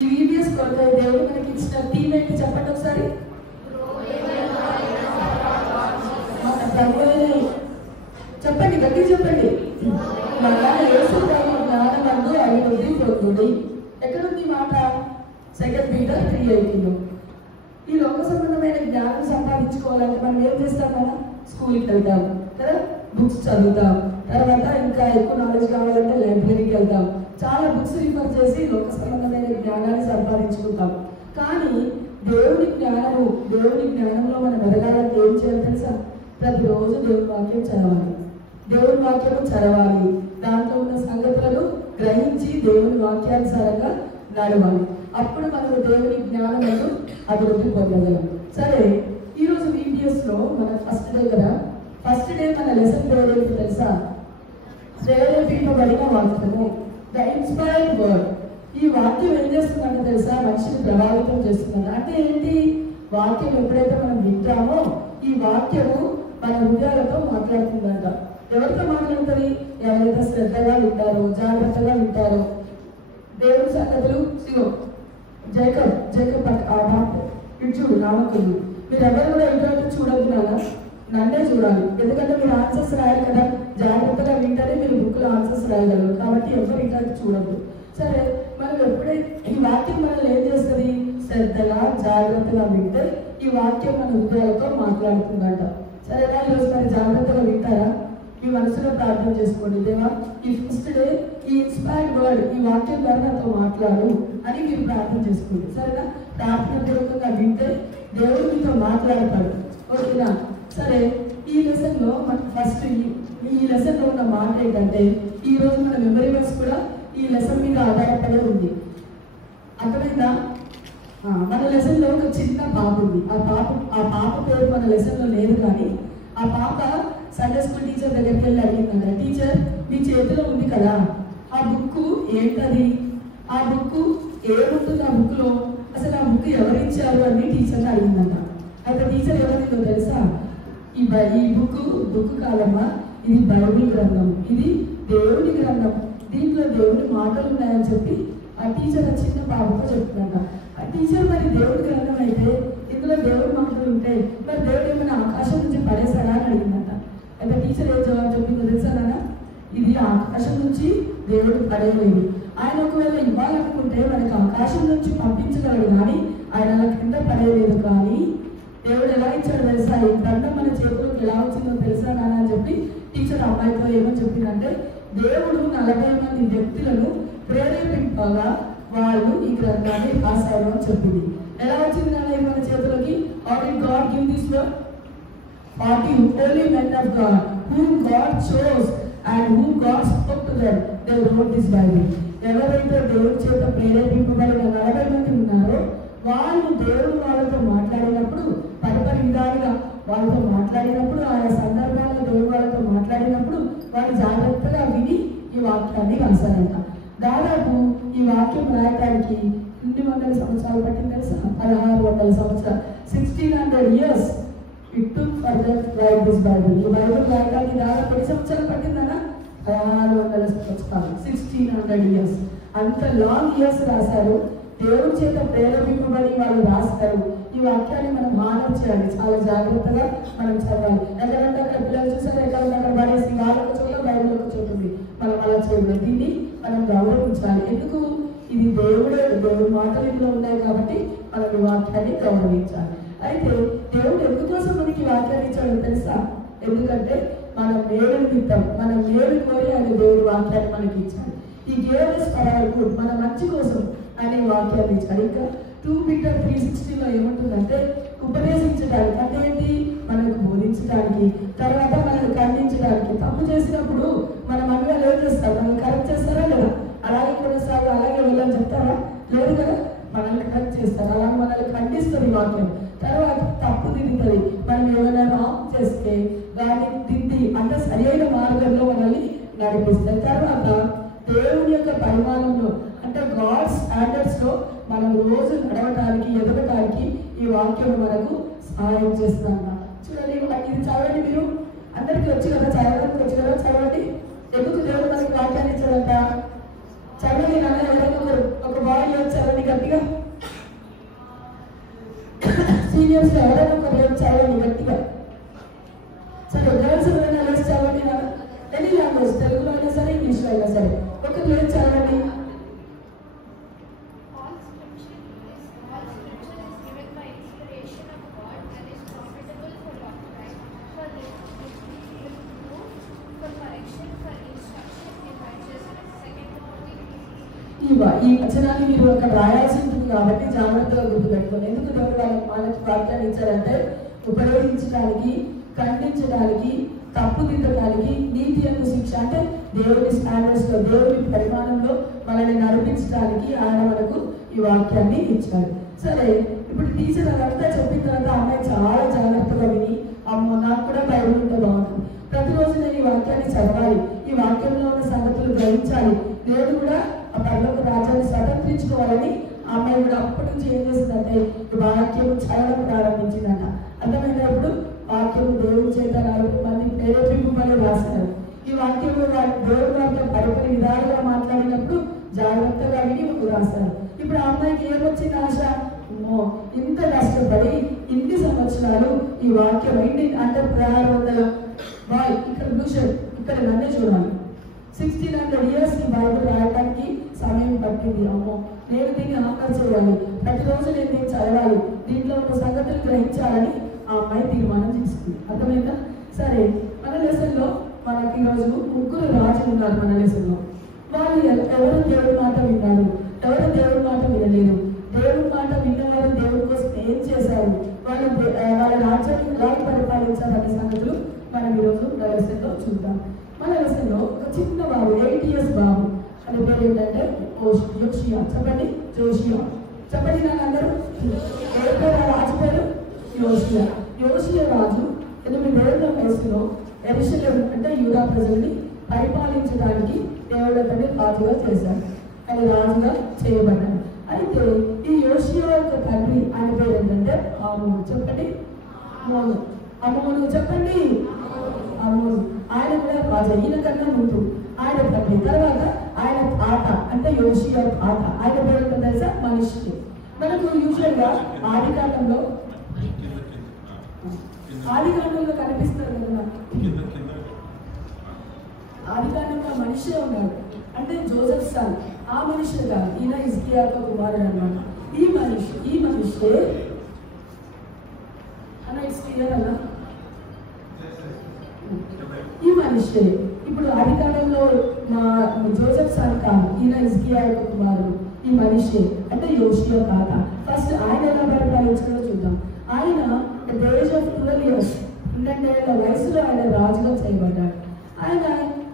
Videos కొరకాయ దేవుడు మనకి ఇచ్చిన థీమ్ ఏంటి చెప్పండి ఒకసారి. మన ప్రభువైన చెప్పండి, గట్టి చెప్పండి. మన యేసు ప్రభు జ్ఞానమందు అభివృద్ధి పొందుడి. ఎక్కడుంది మాట? 2 Peter 3:18. ఈ లోక సంబంధమైన జ్ఞానం సంపాదించుకోవాలంటే మనం ఏం చేస్తాం కదా? స్కూల్కి వెళ్తాం కదా, బుక్స్ చదువుతాం, తర్వాత ఇంకా ఎక్కువ నాలెడ్జ్ కావాలంటే లైబ్రరీకి వెళ్తాం, చాలా బుక్స్ రిఫర్ చేసి లోక సంబంధమైన జ్ఞానాన్ని సంపాదించుకుంటాం. కానీ దేవుని జ్ఞానంలో మనం ఎదగాలంటే ఏం చేయాలి తెలుసా? ప్రతిరోజు దేవుని వాక్యం చదవాలి, దేవుని వాక్యం చదవాలి, దాంట్లో ఉన్న సంగతులను గ్రహించి దేవుని వాక్యానుసారంగా నడవాలి. అప్పుడు మనం దేవుని జ్ఞానమును అభివృద్ధి పొందగలం. సరే, ఈరోజు వీడియోస్ లో మన ఫస్ట్ డే కదా, ఫస్ట్ డే మన లెసన్ పేరేంటి తెలుసా? ప్రేరేపింపబడిన వాక్యము, ద ఇన్స్పైర్డ్ వర్డ్. ఈ వాక్యం ఏం చేస్తుందంటే తెలుసా? మనిషిని ప్రభావితం చేస్తుందంట. అంటే ఏంటి? వాక్యం ఎప్పుడైతే మనం వింటామో ఈ వాక్యము మన హృదయాలతో మాట్లాడుతుందంట. ఎవరితో మాట్లాడుతుంది? ఎవరైతే శ్రద్ధగా వింటారో, జాగ్రత్తగా వింటారో. దేవుని సంగతులు జేకబ్ ఇటు చూడు, నామకులు. మీరు ఎవరు కూడా ఇంటర్వ్యూ చూడద్దు నాన్న, నన్నే చూడాలి. ఎందుకంటే మీరు ఆన్సర్స్ రాయాలి కదా, జాగ్రత్తగా వింటేనే మీరు బుక్లో ఆన్సర్స్ రాయగలరు. కాబట్టి ఎవరు ఇంటర్వ్యూ చూడద్దు. సరే, మనం ఎప్పుడైతే ఈ వాక్యం మనల్ని ఏం చేస్తుంది? శ్రద్ధగా జాగ్రత్తగా వింటే ఈ వాక్యం మన హృదయాలతో మాట్లాడుతుందంట. సరేనా? ఈరోజు మరి జాగ్రత్తగా వింటారా? మీ మనసులో ప్రార్థన చేసుకోండి, దేవా ఈ ఫస్ట్ డే ఈ ఇన్స్పైర్డ్ వర్డ్, ఈ వాక్యం ద్వారా నాతో మాట్లాడు అని మీరు ప్రార్థన చేసుకోండి. సరేనా? ప్రార్థన పూర్వకంగా వింటే దేవుడు మీతో మాట్లాడతాడు. ఓకేనా? సరే, ఈ లెసన్ లో మన ఫస్ట్ ఈ లెసన్ లో ఉన్న మాట ఏంటంటే, ఈ రోజు మన మెమరీ వర్స్ కూడా ఈ లెసన్ మీద ఆధారపడే ఉంది. అర్థమైందా? మన లెసన్ లో ఒక చిన్న పాప ఉంది. ఆ పాప పేరు మన లెసన్ లో లేదు, కానీ ఆ పాప సండే స్కూల్ టీచర్ దగ్గరికి వెళ్ళి అడిగిందంట, టీచర్ మీ చేతిలో ఉంది కదా, ఆ బుక్ ఏంటది? ఆ బుక్ ఏముంటుంది ఆ బుక్ లో? అసలు ఆ బుక్ ఎవరిచ్చారు అని టీచర్ని అడిగిందంట. అయితే టీచర్ ఎవరిదో తెలుసా? ఈ బుక్ కాదమ్మా, ఇది బైబిల్ గ్రంథం, ఇది దేవుని గ్రంథం, దీంట్లో దేవుని మాటలు ఉన్నాయని చెప్పి ఆ టీచర్ ఆ చిన్న పాపతో చెప్తుందంట. ఆ టీచర్ మరి దేవుడి గ్రంథం అయితే ఇందులో దేవుడి మాటలు ఉంటాయి, మరి దేవుడు ఏమైనా ఆకాశం నుంచి పడేశాడా అని అడిగిందంట. అయితే టీచర్ ఏం జవాబు చెప్పిందో తెలుసా నాన్న? ఇది ఆకాశం నుంచి దేవుడు పడేయలేదు. ఆయన ఒకవేళ ఇవ్వాలనుకుంటే మనకి ఆకాశం నుంచి పంపించగలడు, కానీ ఆయన అలా కింద పడేయలేదు. కానీ దేవుడు ఎలా ఇచ్చాడు తెలుసా? ఈ గ్రంథం మన చేతులకు ఎలా వచ్చిందో తెలుసా నాన్న అని చెప్పి టీచర్ అమ్మాయితో ఏమని చెప్పిందంటే, దేవుడు 40 మంది వ్యక్తులను ప్రేరేపింపగా వాళ్ళు ఈ గ్రంథాన్ని రాశారు అని చెప్పింది. ఎలా వచ్చింది నాన్న మన చేతులకి? How did God give this word? 40 holy men of God whom God chose and whom God spoke to them, they wrote this Bible. ఎవరైతే దేవుడి చేత ప్రేరేపింపబడిన 40 మంది ఉన్నారో వాళ్ళు దేవుడు వాళ్ళతో మాట్లాడినప్పుడు, పరిపరి విధాలుగా వాళ్ళతో మాట్లాడినప్పుడు, ఆయా సందర్భాల్లో దేవుడు వాళ్ళతో మాట్లాడినప్పుడు వాళ్ళు జాగ్రత్తగా విని ఈ వాక్యాన్ని రాశారంట. దాదాపు ఈ వాక్యం రాయడానికి 200 సంవత్సరాలు పట్టింది తెలుసా? 1600 సంవత్సరాలు, 1600 years it took for them to write this Bible. ఈ బైబిల్ రాయడానికి దాదాపు 10 సంవత్సరాలు పట్టిందనా? 1600 సంవత్సరాలు, 1600 years. అంత లాంగ్ ఇయర్స్ రాశారు. దేవుడి చేత ప్రేరేపింపబడి వాళ్ళు రాస్తారు. ఈ వాక్యాన్ని మనం మానవ చేయాలి, చాలా జాగ్రత్తగా మనం చదవాలి. ఎక్కడంటే అక్కడ పిల్లలు చూసారు, ఎక్కడంటే అక్కడ పడేసి వాళ్ళకు చోట బైబిల్ ఒక చోటు ఉంది, మనం అలా చేయలేదు. దీన్ని మనం గౌరవించాలి. ఎందుకు? ఇది దేవుడి మాటలు ఇందులో ఉన్నాయి కాబట్టి మనం ఈ వాక్యాన్ని గౌరవించాలి. అయితే దేవుడు ఎందుకోసం మనకి వాక్యాన్ని ఇచ్చాడో తెలుసా? ఎందుకంటే మన మేలు నిమిత్తం, మన మేలు కోరి ఆయన దేవుడి వాక్యాన్ని మనకి ఇచ్చాడు. ఈ gave us for our good, మన మంచి కోసం అనే వాక్యాన్ని ఇచ్చాడు. ఇంకా 2 Peter 3:16 ఏముంటుందంటే, ఉపదేశించడానికి అంటే ఏంటి? మనకు బోధించడానికి, తర్వాత మనల్ని ఖండించడానికి. తప్పు చేసినప్పుడు మన మమ్మీలు ఏం చేస్తారు? మనల్ని కరెక్ట్ చేస్తారా లేదా? అలాగే కొనసాగు, అలాగే వెళ్ళని చెప్తారా? లేదు కదా, మనల్ని కరెక్ట్ చేస్తారు, అలాగే మనల్ని ఖండిస్తుంది వాక్యం. తర్వాత తప్పు దిద్దుతుంది, మనం ఏమైనా రాంగ్ చేస్తే దాన్ని దిద్ది అంటే సరి అయిన మార్గంలో మనల్ని నడిపిస్తుంది. తర్వాత దేవుని యొక్క పరిమాణంలో అంటే గాడ్ స్టాండర్డ్స్ లో మనం రోజు నడవటానికి, ఎదగటానికి ఈ వాక్యం మనకు సహాయం చేస్తుంది అన్నమాట. చూడండి, ఇది చదవండి. మీరు అందరికీ వచ్చి కదా, చదవడానికి వచ్చి కదా, చదవండి. ఎందుకు దేవుడు మనకి వాక్యాన్ని ఇచ్చాడంట? చదవండి నాన్న, ఎవరైనా ఒక బాయ్ లేదు చదవండి గట్టిగా. సీనియర్స్ ఎవరైనా ఒక లేదు చదవండి గట్టిగా. సరే గర్ల్స్ ఎవరైనా లేదు చదవండి నాన్న. ఎనీ లాంగ్వేజ్, తెలుగులో అయినా సరే ఇంగ్లీష్లో అయినా సరే ఒకరు లేదు చదవండి. ఈ వచనాన్ని మీరు అక్కడ రాయాల్సి ఉంటుంది కాబట్టి జాగ్రత్తగా గుర్తుపెట్టుకోండి. ఎందుకు దేవుడు మనకి వాక్యాన్ని ఇచ్చారంటే ఉపయోగించడానికి, ఖండించడానికి, తప్పుదిద్దడానికి, నీతి యొక్క శిక్ష అంటే దేవుని స్టాండర్డ్స్ లో, దేవుని పరిమాణంలో మనల్ని నడిపించడానికి ఆయన మనకు ఈ వాక్యాన్ని ఇచ్చాడు. సరే, ఇప్పుడు టీచర్ అదంతా చెప్పిన తర్వాత అమ్మాయి చాలా జాగ్రత్తగా విని, అమ్మో నాకు కూడా బైబిల్ ఉంటే బాగుంటుంది, ప్రతిరోజు నేను ఈ వాక్యాన్ని చదవాలి, ఈ వాక్యంలో ఉన్న సంగతులు గ్రహించాలి, దేవుడు కూడా ఆ పరలోక రాజ్యాన్ని స్వతంత్రించుకోవాలని ఆ అమ్మాయి కూడా అప్పటి నుంచి ఏం చేసిందంటే ఈ వాక్యం చదవడం ప్రారంభించిందంట. అర్థమైనప్పుడు వాక్యం దేవుడి చేత 40 మంది ప్రేరేపింపబడి రాశారు. ఈ వాక్యం దేవుడి వాక్యం పరిపరి విధాలుగా మాట్లాడినప్పుడు జాగ్రత్తగా విని రాశారు. ఇప్పుడు ఆ అమ్మాయికి ఏమొచ్చింది ఆశ? ఇంత కష్టపడి ఇన్ని సంవత్సరాలు ఈ వాక్యం ఏంటి అంటే 1600 బాయ్ ఇక్కడ భూషణ్ ఇక్కడ నన్నే చూడాలి, 1600 years ఈ బైబిల్ రాయడానికి సమయం పట్టింది. అమ్మో నేను దీన్ని ఆఫర్ చేయాలి, ప్రతిరోజు నేను దీన్ని చదవాలి, దీంట్లో ఉన్న సంగతులు గ్రహించాలని ఆ అమ్మాయి తీర్మానం చేసుకుంది. అర్థమైందా? సరే, మన లెసన్లో మనకి ఈరోజు 3 రాజులు ఉన్నారు. మన లెసన్లో వాళ్ళు ఎవరు దేవుడి మాట విన్నారు, ఎవరు దేవుడి మాట వినలేదు, దేవుడి మాట విన్నవారు దేవుడి కోసం ఏం చేశారు, వాళ్ళ రాజ్యాన్ని ఎలా పరిపాలించారు అనే సంగతులు మనం ఈరోజు మన లెసన్లో చూద్దాం. మన లెసన్లో ఒక చిన్న బాబు 8 years బాబు అని పేరు ఏంటంటే యోషియా. చెప్పండి, జోషియా చెప్పండి నాన్న అందరూ. రాజు పేరు యోషియా. యోషియా రాజు 8 వయసులో యెరూషలేము అంటే యూదా ప్రజల్ని పరిపాలించడానికి దేవుడు అతన్ని రాజుగా చేశాడు, ఆయన రాజుగా చేయబడ్డాడు. అయితే ఈ యోషియా యొక్క తండ్రి ఆయన పేరు ఏంటంటే ఆమోను. చెప్పండి, అమోను. అమోను చెప్పండి, అమోను. ఆయన కూడా రాజు, ఈయన కన్నా ముందు ఆయన తండ్రి. తర్వాత ఆయన తాత అంటే యోషియా తాత, ఆయన పేరు ఏంటో తెలుసా? మనిషి. మనకు యూజువల్గా ఆదికాండంలో కనిపిస్తారు కదా, ఆదికాండంలో మనిషే ఉన్నాడు అంటే జోసెఫ్ సన్. ఆ మనిషి కాదు, ఈయన హిజ్కియా కుమారుడు అన్నమాట. ఈ మనిషే అన్న హిజ్కియా అన్న ఈ మనిషి ఇప్పుడు అధికారంలో మా జోసెఫ్ సన్ కాదు, ఈయన హిజ్కియా కుమారుడు. ఈ మనిషి అంటే యోషియా తాత. ఫస్ట్ ఆయన ఎలా పరిపాలించాలో చూద్దాం. ఆయన ఏజ్ ఆఫ్ 12 years 12 ఏళ్ల వయసులో ఆయన రాజుగా చేయబడ్డాడు. ఆయన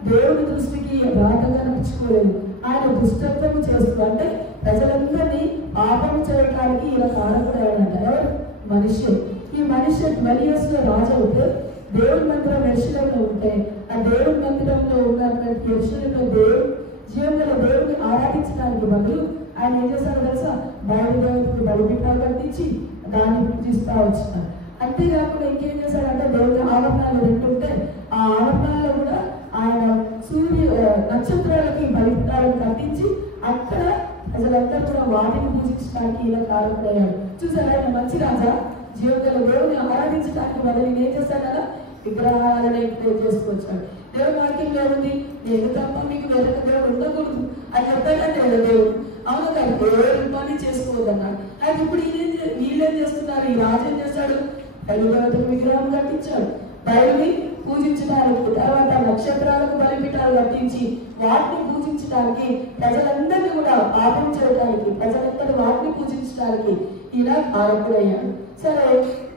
దేవుడి దృష్టికి రాతగా నడుచుకోలేదు. ఆయన దుష్టత్వం చేస్తూ అంటే ప్రజలందరినీ పాపం చేయడానికి ఈయన కారణపడాడంట. ఎవరు? మనిషి. ఈ మనిషి 12 years లో రాజు అవుతే దేవుడి మందిరం యెరూషలేములో ఉంటే ఆ దేవుడి మందిరంలో ఉన్నటువంటి యెరూషలేములో జీవంగల దేవుడిని ఆరాధించడానికి బదులు ఆయన ఏం చేశారు తెలుసా? బయలుదేరుడికి బలిపీఠాలు కట్టించి దాన్ని పూజిస్తూ వచ్చినారు. అంతేకాకుండా ఇంకేం చేశాడంటే దేవుడి ఆవరణాలు 2 ఉంటే ఆ ఆవరణాల్లో కూడా ఆయన నక్షత్రాలకి బలిపీఠాలను కట్టించి అక్కడ ప్రజలందరూ కూడా వాటిని పూజించడానికి ఇలా కారణపడయ్యాడు. చూసారా, ఆయన మంచి రాజా. జీవితంలో దేవుని ఆరాధించడానికి బదులు ఏం చేశాడలా? విగ్రహాలను క్రియేట్ చేసుకొచ్చాడు. దేవుడు వాక్యంలో ఉంది, నేను తప్ప మీకు వేరే దేవుడు ఉండకూడదు అని చెప్పాడంటే దేవుడు. అవును కాదు, దేవుడు పని చేసుకోవద్దన్నాడు. అయితే ఇప్పుడు వీళ్ళేం చేస్తున్నారు? ఈ రాజు ఏం చేస్తాడు? బలిదేవతకు విగ్రహం కట్టించాడు, బయలుని పూజించడానికి, తర్వాత నక్షత్రాలకు బలిపీఠాలు కట్టించి వాటిని పూజించడానికి, ప్రజలందరినీ కూడా పాపం చేయడానికి, ప్రజలందరూ వాటిని పూజించడానికి ఇలా కారకుడయ్యాడు. సరే,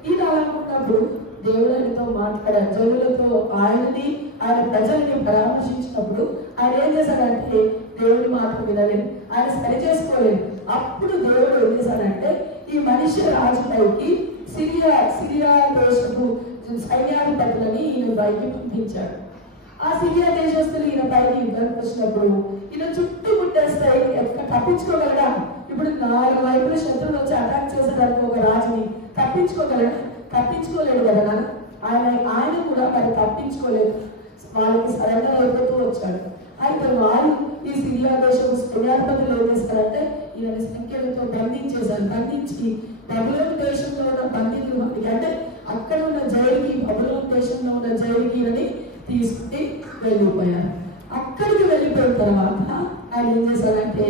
ఈయన అనుకున్నప్పుడు దేవుడు ఆయనతో మాట్లాడారు, జనులతో ఆయన ప్రజల్ని పరామర్శించినప్పుడు ఆయన ఏం చేశాడంటే దేవుడి మాట వినలేదు, ఆయన సరి చేసుకోలేదు. అప్పుడు దేవుడు ఏం చేశాడంటే ఈ మనిషి రాజుపైకి సిరియా దేశపు సైన్యాధిపతులని ఈయన పైకి పంపించాడు. ఆ సిరియా దేశస్తులు ఈయన పైకి యుద్ధానికి వచ్చినప్పుడు ఈయన చుట్టూ ముట్టేస్తాయి, తప్పించుకోగలడా? ఇప్పుడు 4 వైపుల శత్రువులు వచ్చి అటాక్ చేసేదానికి ఒక రాజుని తప్పించుకోలేడు కదా. ఆయన కూడా మరి తప్పించుకోలేదు, వాళ్ళకి సరెండర్ అయిపోతూ వచ్చాడు. అయితే వాళ్ళు ఈ సిరియా దేశం స్థిరాధిపతులు ఏం చేస్తారంటే ఈయన సంఖ్యలతో బంధించేశారు. బంధించి బబులోను దేశంలో ఉన్న బంధితులు అంటే అక్కడ ఉన్న జైలుకి, బబులోను దేశంలో ఉన్న జైలుకి అని తీసుకుని వెళ్ళిపోయారు. అక్కడికి వెళ్ళిపోయిన తర్వాత ఆయన ఏం చేశారంటే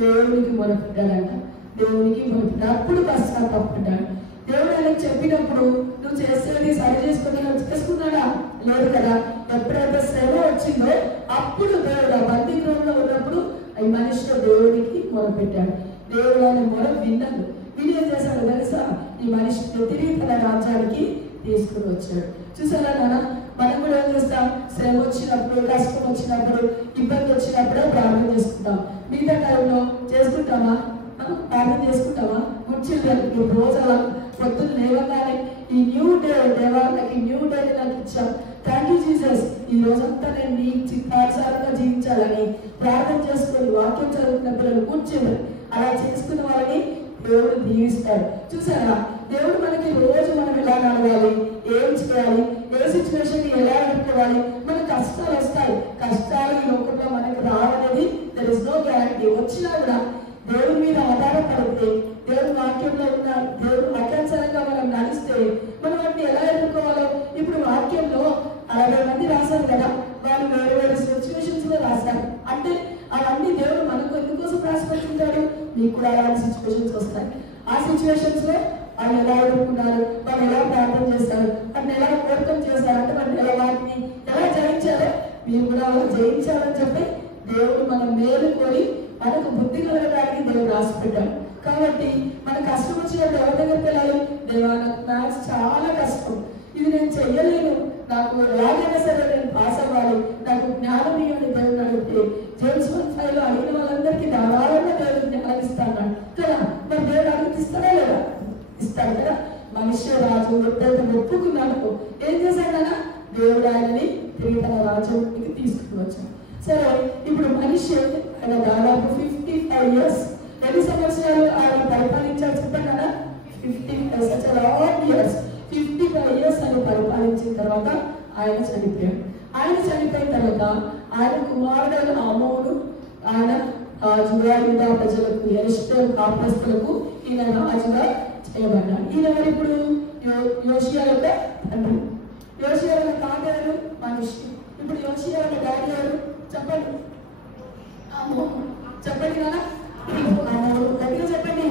దేవునికి మొరపెట్టాడంట. దేవునికి మొరపెట్టాడు. అప్పుడు పశ్చాత్తాపడ్డాడు. దేవుడు ఆయనకు చెప్పినప్పుడు నువ్వు చేసేది సరి చేసుకుని చేసుకున్నాడా? లేదు కదా. ఎప్పుడైతే శ్రమ వచ్చిందో అప్పుడు దేవుడు ఆ బందీగృహంలో ఉన్నప్పుడు ఈ మనిషిలో దేవుడికి మొరపెట్టాడు. దేవుడు ఆయన మొర విన్నాడు. విని ఏం చేశాడు తెలుసా? ఈ మనిషిని తిరిగి తన రాజ్యానికి తీసుకుని వచ్చాడు. చూసారా నాన్న, మనం కూడా ఏం చేస్తాం? శ్రమ వచ్చినప్పుడు, కష్టం వచ్చినప్పుడు, ఇబ్బంది వచ్చినప్పుడే ప్రార్థన చేసుకుంటాం. మిగతా టైంలో చేసుకుంటామా? ప్రార్థన చేసుకుంటామా? ముఖ్యంగా రోజు అలా పొద్దున్న లేవగానే ఈ న్యూ డే దేవా, నాకు ఈ న్యూ డే నాకు ఇచ్చాం, థ్యాంక్ యూ జీసస్, ఈ రోజంతా నేను నీ చిత్తానుసారంగా జీవించాలని ప్రార్థన చేసుకుని వాక్యం చదువుకున్న పిల్లలు కూర్చొని అలా చేసుకున్న వాళ్ళని దేవుడు దీవిస్తాడు. చూసారా, దేవుడు మనకి రోజు మనం ఎలా నడవాలి, ఏం చేయాలి, ఏ సిచ్యువేషన్ ఎలా ఎదుర్కోవాలి. మన కష్టాలు వస్తాయి. కష్టాలు ఈ లోకంలో మనకు రావనేది దర్ ఇస్ నో గ్యారంటీ. వచ్చినా కూడా దేవుడి మీద ఆధారపడితే, దేవుడి వాక్యంలో ఉన్న దేవుడు వాక్యానుసారంగా మనం నడిస్తే మనం వాటిని ఎలా ఎదుర్కోవాలో ఇప్పుడు వాక్యంలో 60 మంది రాశారు కదా, వాళ్ళు వేరు వేరు సిచ్యువేషన్స్ లో రాశారు. అంటే అవన్నీ దేవుడు మనకు ఎందుకోసం రాసిపెట్టుంటాడు? మీకు కూడా అలాంటి సిచ్యువేషన్స్ వస్తాయి. ఆ సిచ్యువేషన్స్ లో వాళ్ళు ఎలా ఎదుర్కొన్నారు, వాళ్ళు ఎలా ప్రార్థన చేస్తారు, వాటిని ఎలా ఓవర్కమ్ చేస్తారు, అంటే వాటిని వాటిని ఎలా జయించారో మీరు కూడా అలా జయించాలని చెప్పి దేవుడు మనం మేలు కోరి మనకు బుద్ధి కలగడానికి దేవుడు రాసిపెట్టాడు. కాబట్టి మన కష్టం వచ్చినప్పుడు ఎవరి దగ్గరికి వెళ్ళాలి? దేవా, నాకు మ్యాథ్స్ చాలా కష్టం, ఇది నేను చెయ్యలేను, నాకు ఎలాగైనా సరే నేను పాస్ అవ్వాలి, నాకు జ్ఞానం ఇవ్వండి దేవుడు అడిగితే జేమ్స్ 1:5 అడిగిన వాళ్ళందరికీ ధారాళంగా దేవుడు జ్ఞానం ఇస్తాడు కదా. మరి దేవుడు అనుమతిస్తాడా లేదా? ఇస్తాడు కదా. మనిషి రాజు ఎప్పుడైతే ఒప్పుకున్నాడు ఏం చేశాడు? దేవుడు ఆయనని తిరిగి తన రాజ్యానికి తీసుకుని వచ్చాడు. సరే, ఇప్పుడు మనిషి ఆయన దాదాపు 55 years, 2 సంవత్సరాలు ఆయన పరిపాలించాడు. చెప్పండి కదా, 55 years ఆయన పరిపాలించిన తర్వాత ఆయన చనిపోయాడు. ఆయన చనిపోయిన తర్వాత ఆయన కుమారుడు అమోను ఆయన రాజుగా యూదా ప్రజలకు, యెరూషలేము కాపురస్తులకు ఈయన రాజుగా చేయబడ్డాడు. ఈయన మరి ఇప్పుడు యోషియా యొక్క తండ్రి. యోషియా యొక్క తాతగారు మనిషి. ఇప్పుడు యోషియా యొక్క డాడీ గారు చెప్పండి. చెప్పండి కదా, దగ్గర చెప్పండి.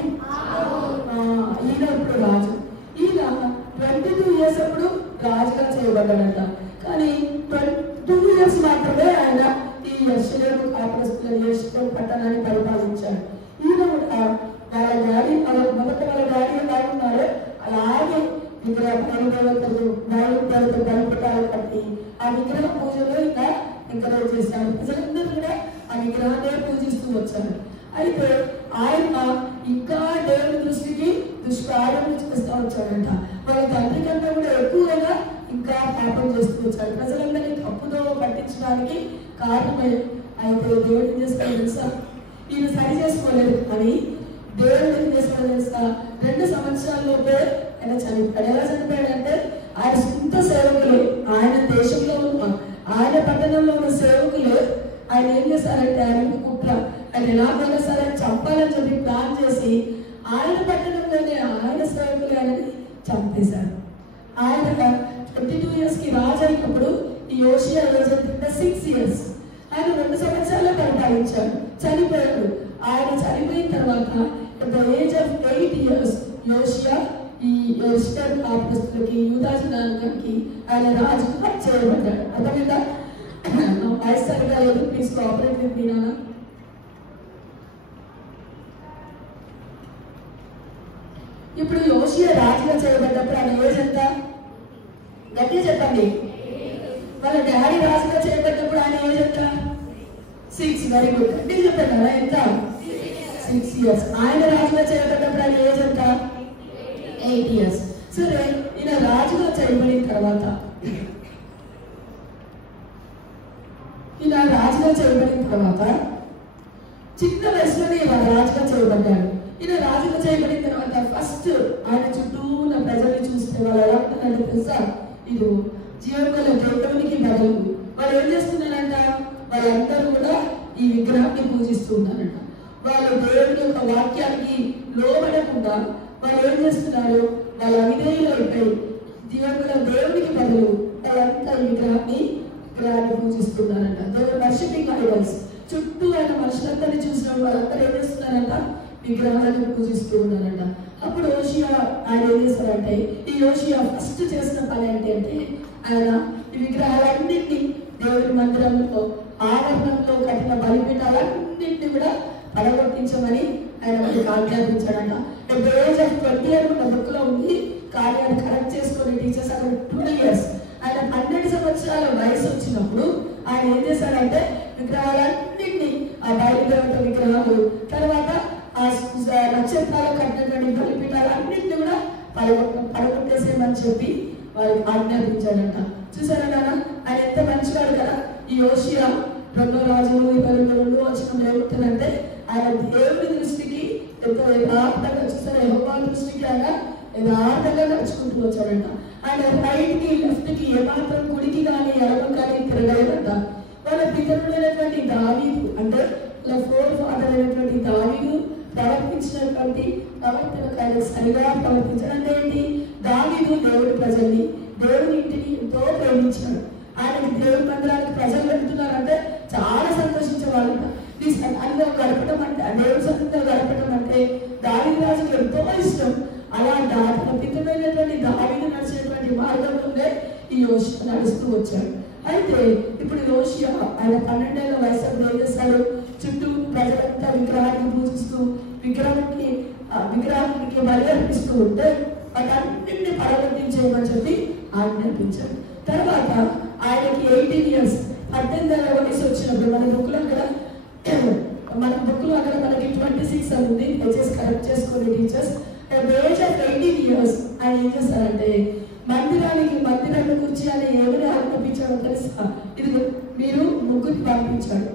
ఈయన ఇప్పుడు రాజు. ఈయన 22 years అప్పుడు రాజుగా చేయబడ్డాడంట. కానీ 22 years మాత్రమే ఆయన ఈ యెరూషలేము కాపురస్తుల యెరూషలేము పట్టణాన్ని పరిపాలించాడు. ఈయన కూడా వాళ్ళ డాడీ మొదట వాళ్ళ డాడీ ఎలా ఉన్నారో అలాగే విగ్రహ దేవతలు నైవేద్యాలతో బలిపటాలు కట్టి ఆ విగ్రహ పూజలో ఇంకా ఎంకరేజ్ చేశాడు. ప్రజలందరూ కూడా ఆ విగ్రహాన్ని పూజిస్తూ వచ్చారు. అయితే ఆయన ఇంకా దేవుని దృష్టికి దుష్కార్యం చేస్తూ వచ్చాడంట. వాళ్ళ తండ్రి కంటే కూడా ఎక్కువగా ఇంకా పాపం చేస్తూ వచ్చాడు. ప్రజలందరినీ తప్పుతో పట్టించడానికి కారణమే. అయితే దేవుడు ఏం చేస్తాడు తెలుసా? ఈయన సరి చేసుకోలేదు అని దేవుడు ఏం చేస్తాడు తెలుసా? 2 సంవత్సరాల్లోపే ఆయన చనిపోయాడు. ఎలా చనిపోయాడంటే ఆయన సొంత సేవకులు, ఆయన దేశంలో ఉన్న, ఆయన పట్టణంలో ఉన్న సేవకులు ఆయన ఏం చేశారంటే ఆయనకు కుట్ర, ఆయన ఎలాగైనా సరే చంపాలని చెప్పి ప్లాన్ చేసి ఆయన పట్టణంలోనే ఆయన సేవకులు ఆయనని చంపేశారు. ఆయన 22 years రాజు అయినప్పుడు ఈ యోషియా ఏజ్ అంటే 6 years. ఆయన 2 సంవత్సరాలు పరిపాలించాడు. చనిపోయాడు. ఆయన చనిపోయిన తర్వాత at the age of 8 years యోషియా ఈ యెరూషలేము కాపురస్తులకి, యూదా జనాంగానికి ఆయన రాజుగా చేయబడ్డాడు. అర్థమైందా? వాయిస్ సరిగా లేదు, ప్లీజ్ కోఆపరేట్ విత్ మీ నాన్న. ఇప్పుడు యోషియా రాజుగా చేయబడ్డప్పుడు ఆయన ఏజ్ ఎంత? గట్టిగా చెప్పండి. వాళ్ళ డాడీ రాజుగా చేయబడ్డప్పుడు ఆయన ఏజ్ ఎంత? 6. Very good. గట్టిగా చెప్పండి కదా, ఎంత? 6 years. ఆయన రాజుగా చేయబడ్డప్పుడు ఆయన ఏజ్ ఎంత? 8 years. సరే, ఈయన రాజుగా చేయబడిన తర్వాత చిన్న వయసులోనే ఇలా రాజుగా చేయబడ్డాడు. ఈయన రాజుగా చేయబడిన తర్వాత ఫస్ట్ ఆయన చుట్టూ ఉన్న ప్రజల్ని చూస్తే వాళ్ళు ఎలా ఉంటున్నారో తెలుసా? ఇది జీవగల దేవునికి బదులు వాళ్ళు ఏం చేస్తున్నారంట? వాళ్ళందరూ కూడా ఈ విగ్రహ పూజిస్తూ ఉన్నారంట. వాళ్ళు దేవుని యొక్క వాక్యానికి లోబడకుండా వాళ్ళు ఏం చేస్తున్నారు, వాళ్ళ అవిధేయులు అయిపోయి దేవునికి బదులు వాళ్ళంతా విగ్రహాన్ని పూజిస్తున్నారంట. దేవుడు వర్షిపింగ్ ఐడల్స్. చుట్టూ ఆయన మనుషులందరినీ చూసిన వాళ్ళందరూ ఏం చేస్తున్నారంట, విగ్రహాలను పూజిస్తూ ఉన్నారంట. అప్పుడు యోషియా ఆయన ఏం చేస్తారంటే, ఈ యోషియా ఫస్ట్ చేసిన పని ఏంటి అంటే, ఆయన ఈ విగ్రహాలన్నింటినీ దేవుని మందిరంలో ఆవరణంలో కట్టిన బలిపీఠాలన్నింటినీ కూడా పడగొట్టించమని ఆయన మనకి ఆజ్ఞాపించాడంట. ద ఏజ్ ఆఫ్ 20 అనుకున్న బుక్ లో ఉంది, కానీ ఆయన కరెక్ట్ చేసుకుని టీచర్స్ అక్కడ 2 years ఆయన 12 సంవత్సరాల వయసు వచ్చినప్పుడు ఆయన ఏం చేశాడంటే విగ్రహాలన్నింటినీ ఆ బయలుదేరట విగ్రహాలు తర్వాత ఆ నక్షత్రాలు కట్టినటువంటి బలిపీఠాలన్నింటినీ కూడా పడగొట్టేసేయమని చెప్పి వారికి ఆజ్ఞాపించాడంట. చూసారా నాన్న, ఆయన ఎంత మంచివాడు కదా. ఈ యోషియా 2వ రాజులు 22 వచనం ఏమవుతుందంటే, ఆయన దేవుని దృష్టికి ఎంతో యథార్థంగా, చూసారా యెహోవా దృష్టికి ఆయన యథార్థంగా నడుచుకుంటూ వచ్చాడంట. ఆయన రైట్ కి లెఫ్ట్ కి ఏమాత్రం కుడికి కానీ ఎడమ కానీ తిరగలేదంట. వాళ్ళ పితరుడైనటువంటి దావీదు అంటే వాళ్ళ ఫోర్ ఫాదర్ అయినటువంటి దావీదు ప్రవర్తించినటువంటి ప్రవర్తనకు ఆయన సరిగా ప్రవర్తించడం అంటే ఏంటి, దావీదు దేవుడి ప్రజల్ని దేవుని ఇంటిని ఎంతో ప్రేమించాడు. ఆయనకి దేవుడి మందిరానికి ప్రజలు వెళ్తున్నారంటే చాలా సంతోషించేవాళ్ళంట. ఈ సన్నిధిలో గడపడం అంటే, దేవుడి సన్నిధిలో గడపడం అంటే దావీదు రాజుకు ఎంతో ఇష్టం. అలా తన పితరుడైనటువంటి దావీదు నడిచినటువంటి మార్గంలోనే ఈ యోషియా నడుస్తూ వచ్చాడు. అయితే ఇప్పుడు యోషియా ఆయన 12 ఏళ్ల వయసులో ఏం చేశాడు, చుట్టూ ప్రజలంతా విగ్రహాన్ని పూజిస్తూ విగ్రహానికి బలి అర్పిస్తూ ఉంటే వాటన్నింటినీ పడగొట్టించేయమని చెప్పి ఆజ్ఞాపించాడు. తర్వాత ఆయనకి 18 years 18 ఏళ్ల వయసు వచ్చినప్పుడు మన బుక్లో అక్కడ మనకి 26 అని ఉంది, దయచేసి కరెక్ట్ చేసుకోండి టీచర్స్. ఏజ్ ఆఫ్ 18 years ఆయన ఏం చేస్తారంటే మందిరాన్ని గురించి ఆయన ఏమైనా ఆజ్ఞాపించాడో తెలుసా, ఇది మీరు ముగ్గురికి పంపించాడు.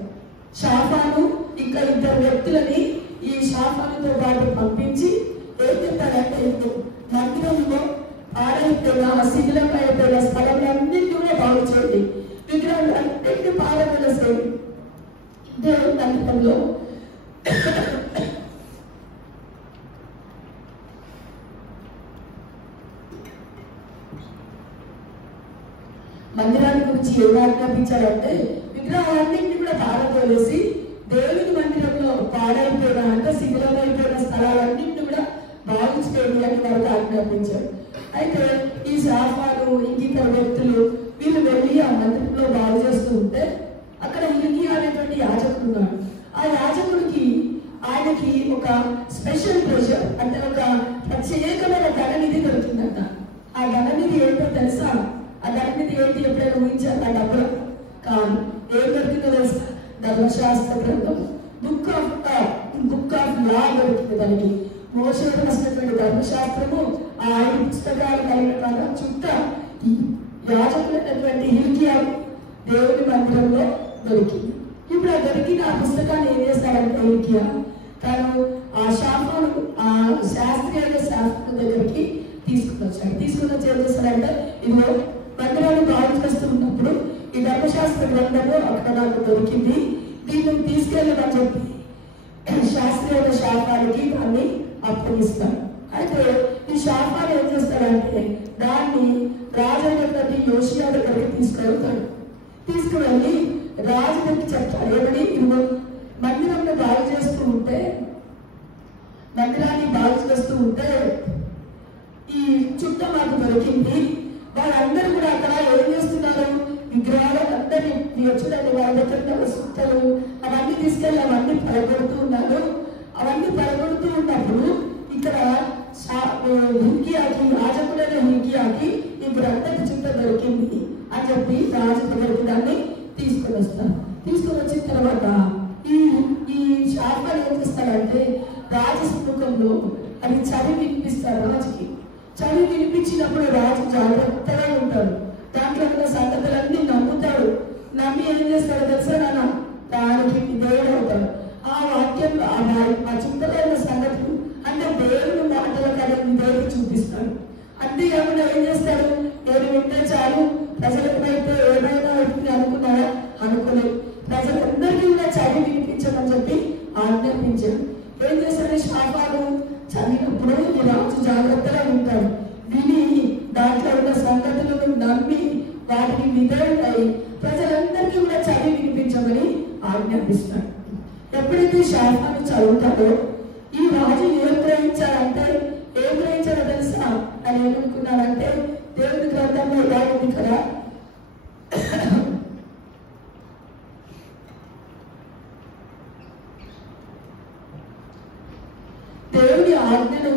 షాఫాను ఇంకా 2 వ్యక్తులని ఈ షాఫానుతో పాటు పంపించి ఏం చెప్తారంటే, మందిరంలో ఆడైపోయిన శిథిలంగా అయిపోయిన స్థలంలన్నింటినీ కూడా బాగు చేయండి, విగ్రహాలు అన్నింటినీ పారవేసేయండి. దేవుని మందిరంలో మందిరాన్ని గురించి ఏం ఆజ్ఞాపించాడంటే, విగ్రహాలన్నింటినీ కూడా పారవేసి దేవుని మందిరంలో పాడైపోయిన అంటే శిథిలమైపోయిన స్థలాలన్నింటినీ కూడా బాగు చేయండి అని వారికి ఆజ్ఞాపించాడు. అయితే ఈ శాఫాను ఇంకితర వ్యక్తులు వీళ్ళు వెళ్ళి ఆ మందిరంలో బాగు చేస్తూ ఉంటే అక్కడ హిల్కియా అనేటువంటి యాజకుడు ఉన్నాడు. ఆ యాజకుడికి ఆయనకి ఒక స్పెషల్ ట్రెజర్ అంటే ఒక ప్రత్యేకమైన ధననిధి దొరికిందంట. ఆ ధననిధి ఏంటో తెలుసా? ఆ ధననిధి ఏంటి ఎప్పుడైనా ఊహించారు? ఆ డబ్బులు కాదు. ఏం దొరికిందో తెలుసా? ధర్మశాస్త్ర గ్రంథం, బుక్ ఆఫ్ లా దొరికింది దానికి. మోషే రాసినటువంటి ధర్మశాస్త్రము ఆ 5 పుస్తకాలు కలిగిన చుట్ట యాజకులైనటువంటి హిల్కియా దేవుని మందిరంలో దొరికింది. ఇప్పుడు ఆ దొరికిన ఆ పుస్తకాన్ని ఏం చేస్తాడంటే హిల్కియా తను ఆ శాఫాను ఆ శాస్త్రీయ శాస్త్రం దగ్గరికి తీసుకుని వచ్చాడు. తీసుకుని వచ్చి ఏం చేస్తాడంటే, ఇదిగో మందిరాన్ని బాగు చేస్తున్నప్పుడు ఈ ధర్మశాస్త్ర గ్రంథము అక్కడ నాకు దొరికింది, దీన్ని తీసుకెళ్ళమని చెప్పి శాస్త్రీయ శాఖానికి దాన్ని అప్పగిస్తాడు. అయితే ఈ శాఖాలు ఏం చేస్తాడంటే దాన్ని రాజు అయినటువంటి యోషియా దగ్గరికి తీసుకెళ్తాడు. తీసుకువెళ్ళి రాజు దగ్గరికి చెప్తాడు, ఏమని, ఇదిగో మందిరాన్ని బాగు చేస్తూ ఉంటే ఈ చుట్ట మాకు దొరికింది. వాళ్ళందరూ కూడా అక్కడ ఏం చేస్తున్నారు, విగ్రహాలందరినీ చూడండి, వాళ్ళ దగ్గర సుత్తలు అవన్నీ తీసుకెళ్ళి అవన్నీ పడగొడుతూ ఉన్నారు. అవన్నీ పడగొడుతూ ఉన్నప్పుడు ఇక్కడ హిల్కియాకి రాజకుడైన హిల్కియాకి ఈ గ్రంథపు చుట్ట దొరికింది అని చెప్పి రాజు దగ్గరికి దాన్ని తీసుకొని వస్తారు. తీసుకొని వచ్చిన తర్వాత ఈ శాఖలు ఏం చేస్తారంటే రాజసముఖంలో అది చదివి వినిపిస్తారు రాజుకి. చదివి వినిపించినప్పుడు రాజు జాగ్రత్తగా ఉంటాడు. దాంట్లో ఉన్న సంగతులన్నీ నమ్ముతాడు. నమ్మి ఏం చేస్తాడో తెలుసా నాన్న, దానికి దేవుడు అవుతాడు. ఆ వాక్యంలో ఆ చుట్టమైన సంగతులు అంటే దేవుని మాటల కదా దేవుడు చూపిస్తాడు. అంతేకాకుండా ఏం చేస్తాడు, నేను వింటే చాలు ప్రజలకైతే ఏమైనా అవుతుంది అనుకున్నాడా, అనుకోలేదు. ప్రజలందరికీ కూడా చదివి వినిపించమని చెప్పి జాగ్రత్తగా వింటాడు. విని దాంట్లో ఉన్న సంగతులను నమ్మి వాటిని నిద్రపై ప్రజలందరికీ కూడా చదివి వినిపించమని ఆజ్ఞాపిస్తాడు. ఎప్పుడైతే షాఫాను చదువుతాడో ఈ రాజు ఏం గ్రహించాడంటే, ఏం గ్రహించాడో తెలుసా? అని ఏమనుకున్నాడంటే, దేవుని గ్రంథంలో ఇలా ఉంది కదా, దేవుని ఆజ్ఞను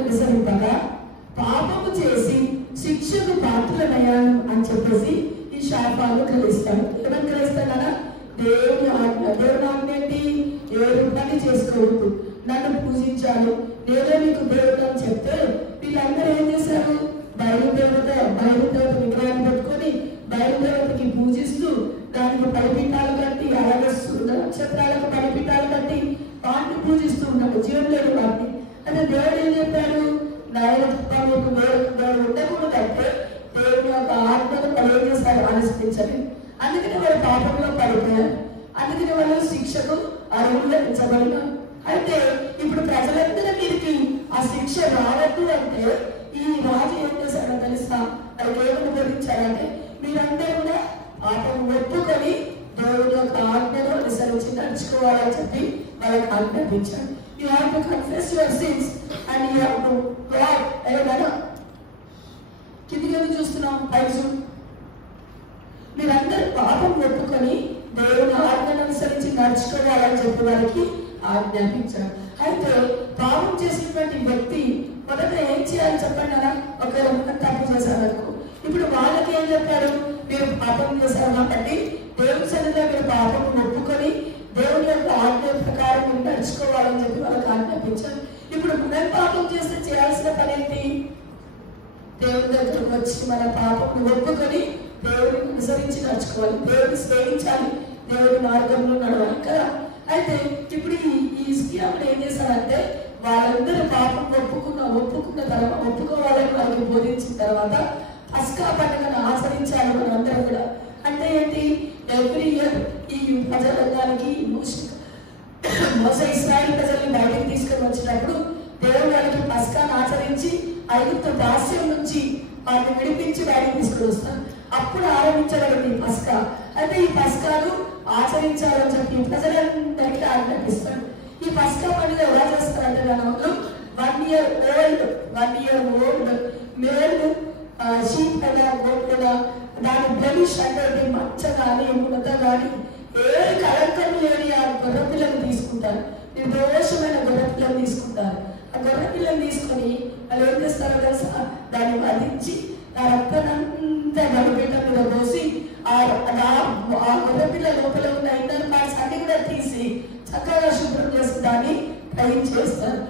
అనుసరింపగా పాపము చేసి శిక్షకు పాత్రలయ్యాను అని చెప్పేసి ఈ శాపాలు గ్రహిస్తాడు. ఏమని గ్రహిస్తాడా? దేవుని ఆజ్ఞ. దేవుని ఆజ్ఞ ఏంటి? ఎవరు పని చేసుకోవద్దు, నన్ను పూజించాలి, నేనే నీకు దేవుడు అని చెప్తే వీళ్ళందరూ ఏం చేశారు? బయలుదేవత విగ్రహాన్ని పెట్టుకొని బయలుదేవతకి పూజిస్తూ దానికి పడిపిట్టాలు కట్టి, అలాగే నక్షత్రాలకు పడిపిట్టాలు కట్టి వాటిని పూజిస్తూ ఉన్నాడు. జీవం లేడు వాటిని. అంటే దేవుడు ఏం చెప్పాడు? మీకు దేవుడు ఉండకూడదంటే దేవుని యొక్క ఆత్మను ఏం చేస్తారు? అనుసరించని. అందుకని వాళ్ళు పాపంలో పడిపోయారు. అందుకని వాళ్ళు శిక్షకు అర్హులెంచబడినారు. అయితే ఇప్పుడు ప్రజలందరి మీదకి ఆ శిక్ష రావద్దు అంటే ఈ రాజు ఏం చేశాడో తెలుసా? వాళ్ళకి ఏమని బోధించాడంటే, మీరందరూ కూడా పాపం ఒప్పుకొని దేవుని యొక్క ఆజ్ఞను అనుసరించి నడుచుకోవాలని చెప్పి వాళ్ళకి ఆజ్ఞాపించాడు. You have to confess your sins and you have to walk. ఏమన్నా కిందికి చూస్తున్నాం, పైసు మీరందరూ పాపం ఒప్పుకొని దేవుని ఆజ్ఞను అనుసరించి నడుచుకోవాలని చెప్పి వారికి ఆజ్ఞాపించాడు. అయితే పాపం చేసినటువంటి వ్యక్తి మొదట ఏం చేయాలి చెప్పండి అలా? ఒకవేళ తప్పు చేశారనుకో, ఇప్పుడు వాళ్ళకి ఏం చెప్పారు? మీరు పాపం చేశారు కాబట్టి దేవుని సన్నిధిలో మీరు పాపం ఒప్పుకొని దేవుని యొక్క ఆజ్ఞ ప్రకారం మీరు నడుచుకోవాలని చెప్పి వాళ్ళకి ఆజ్ఞాపించారు. ఇప్పుడు మనం పాపం చేస్తే చేయాల్సిన పని ఏంటి? దేవుని దగ్గరకు వచ్చి మన పాపం ఒప్పుకొని దేవుని అనుసరించి నడుచుకోవాలి, దేవుని సేవించాలి, దేవుని మార్గంలో నడవాలి కదా. అయితే ఇప్పుడు ఈ హిజ్కియాను ఏం చేశారంటే, వాళ్ళందరూ పాపం ఒప్పుకున్న తర్వాత ఒప్పుకోవాలని వాళ్ళకి బోధించిన తర్వాత పస్కా పండుగను ఆచరించాలి మనందరం కూడా. అంటే ఏంటి? ఎవ్రీ ఇయర్ ఈ ప్రజలందరికీ మోసే ఇశ్రాయేలు ప్రజల్ని బయటకు తీసుకొని వచ్చినప్పుడు దేవుడు వాళ్ళకి పస్కాను ఆచరించి ఐగుప్తు దాస్యం నుంచి వాటిని విడిపించి బయటకు తీసుకొని వస్తాను. అప్పుడు ఆరంభించబడింది పస్కా. అయితే ఈ పస్కాను ఆచరించాలని చెప్పి ప్రజలందరికీ ఆజ్ఞాపిస్తాడు. ఈ పస్కా పండుగ ఎలా చేస్తారంటే, వాళ్ళు 1 year old మేల్ షీప్ కదా, గోట్ కదా, దాని బ్లెమిష్ అంటే మచ్చ కానీ ముడత కానీ ఏ కలంకం లేని ఆ గొర్రె పిల్లని తీసుకుంటారు. నిర్దోషమైన గొర్రె పిల్లని తీసుకుంటారు. ఆ గొర్రె పిల్లని తీసుకొని వాళ్ళు ఏం చేస్తారో తెలుసా? దాన్ని వధించి ఆ రక్తానంతా బలిపీఠ మీద పోసి ఆ గొర్రె పిల్ల లోపల ఉన్న ఇన్నర్ పార్ట్స్ అన్ని కూడా తీసి చక్కగా శుభ్రం చేసి దాన్ని ట్రై చేస్తారు.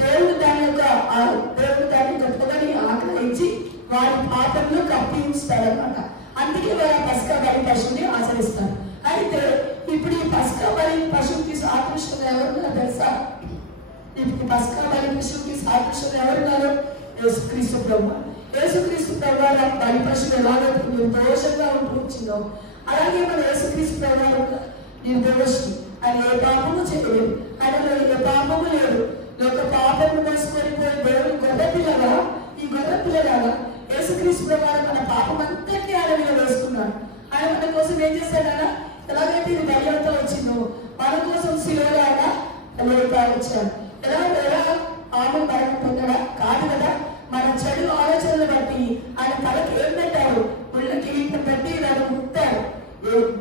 దేవుడు దాని యొక్క పొగని ఆగ్రహించి వారి పాపంలో కప్పి ఉంచుతారన్నమాట. అందుకే వారి పస్కా బలి పశువుని ఆచరిస్తారు. అయితే ఇప్పుడు ఈ పస్కా బలి పశువుకి సాదృశ్యంగా ఎవరున్నారో తెలుసా? ఇప్పుడు పస్కా బలి పశువుకి సాదృశ్యంగా ఎవరున్నారు? యేసుక్రీస్తు ప్రభువు. యేసుక్రీస్తు ప్రభువు బలి పశువు ఎలాగైతే నిర్దోషంగా ఉంటూ వచ్చిందో, అలాగే మన యేసుక్రీస్తు ప్రభువు నిర్దోషి. ఆయన ఏ పాపము చేయలేదు, ఆయనలో ఏ పాపము లేదు. ఒక పాపము మోసుకొని పోయి దేవుడు గొర్రె పిల్లగా, ఈ గొర్రె పిల్లగా యేసుక్రీస్తు ప్రభువు మన పాపం అంతటినీ ఆయన మీద వేసుకున్నాడు. ఆయన మన కోసం ఏం చేశాడన్నా? ఎలాగైతే ఇది బయలుతో వచ్చిందో మన కోసం శిలువలో ఆయన లేపా వచ్చాడు. ఎలా ఆమె మరణం పొందడా? కాదు కదా. మన చెడు ఆలోచనలు బట్టి ఆయన తలకి ఏం పెట్టాడు? ముళ్ళ కిరీటం పెట్టి నన్ను ముట్టాడు.